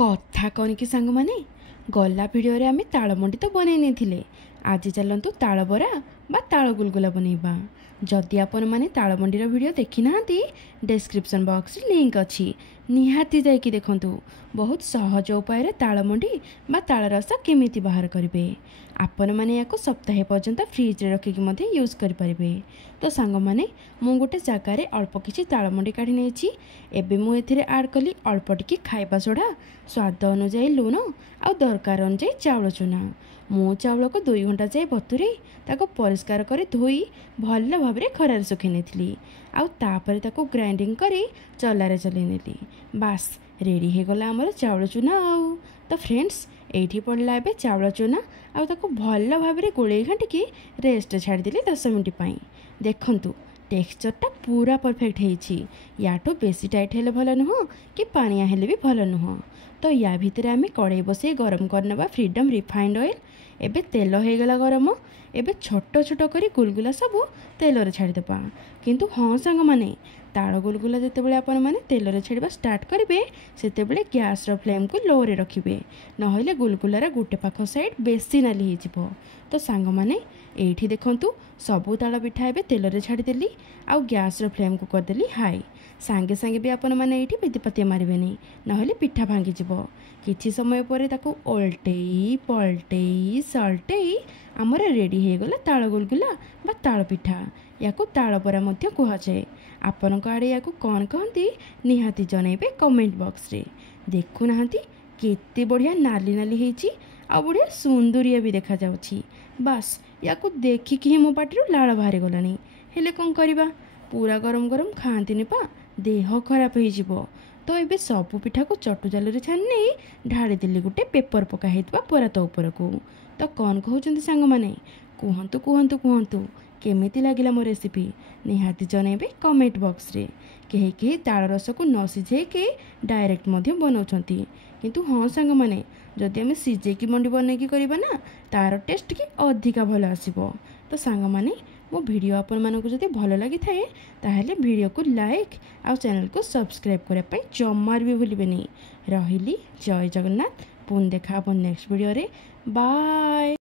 कथा कौन कि सांग माने गला भिडियो रे आमे तालमंडी तो बनै नहीं आज चलतु ताल बरा बा ताल गुलगुला बनैबा। जदि आपण माने तालमंडीर वीडियो देखी ना डिस्क्रिप्शन बॉक्स रे लिंक अच्छी निहाती जाइकी देखंतु। बहुत सहज उपाय रे तालमंडी बा ताल रस केमिति बाहर करेंगे। आपण माने याको सप्ताहे पर्यंत फ्रिज रे रखिकी मध्य यूज करि परिबे। तो सांग माने मु गोटे जगार अल्प किछि तालमंडी काढी नेछि। एबे मु एथिरे ऐड कली अल्प टिके खाइबा सोडा, स्वाद अनुसार लुण आ दरकार अनुसार चाउल चूना। मु चाउल को 2 घंटा जाए बतुरे ताको परिष्कार कर धोई भल भाव में खरार सुखै नेथिली। आउ तापर ताको ग्राइंडिंग करी चलारे चलै नेली। बास रेडी हे गला हमर चाउल चूना। आउ तो फ्रेंड्स एठी पड़ला एबे चाउल चूना आउ ताको भल भाव में गोले घाटिकी रेस्ट छाड़ी देली 10 मिनिट पई। देखंतु टेक्सचरटा पूरा परफेक्ट होइछि। याठो बेसी टाइट हेले भल नुह कि पानिया हेले भी भल नुह। तो या भितर आमे कड़ाई बसे गरम करनबा फ्रीडम रिफाइंड ऑयल। एबे तेल हो गला गरम। एबे छोट छोट करी गुलगुला सब तेल रे छाड़ी देबा। किंतु हाँ सांग माने ताड़ गुलगुला जिते बड़े आपण मैंने तेल रे छाड़वा स्टार्ट करेंगे सेते बड़े गैस रो फ्लेम को लो रे रखिबे, नहले गुलगुलार गोटे पाख साइड बेसी नाली हो जिवो। तो सांग माने एठी देखंतु सबू ताड़ पिठा एबे तेल रे छाड़ी देली आउ गैस रो फ्लेम को कर देली हाई। सांगे सांगे भी आपण मैंने एठी पेतिपतिया मारिबेनी, नहले पिठा भांगी जिवो। किछि समय परे ताको ओल्टेई पलटेई सल्टेई आमर रेडी हो गला ताड़ गुलगुला बा ताड़ पिठा। याकू ताड़ बरा मध्य कुहाଯାଏ। आपनक आड़े याकू कौन कहती निहाती जनइबे कमेंट बॉक्स रे। देखु नाहंती केते बढ़िया नाली नाली हेची आ बढ़िया सुंदरिया भी देखा जाउची। बास याकू देखिकी ही मो पाटिरू लाळ बाहरी गलानी। हेले कौन करिबा, पूरा गरम गरम खांतीनी पा, देह खराब हो जिवो। तो ये सबू पिठा को चटु जाल छानी नहीं ढाड़ी देली गोटे पेपर पका हेतबा परात ऊपर को। तो कौन कहउचंती सांग माने कुहंतु कुहंतु कुहंतु केमिति लागिला मो रेसिपी निहाती जनइबे कमेंट बॉक्स रे। केही केही ताड़ रस को न सिझे के डायरेक्ट मध्य बनाउछंती। किंतु हाँ सांग माने जदि आमे सिझेकी मंडी बनैकी करबा ना तार टेस्ट की अधिका भल आसीबो। तो सांग माने मो वीडियो आपण मानकु जदि भल लागि थाए ताहेले वीडियो को लाइक आ चैनल को सब्सक्राइब करे पई जमार भी भूलिबेनी। रहिली जय जगन्नाथ। पुन देखा नेक्स्ट वीडियो रे। बाय।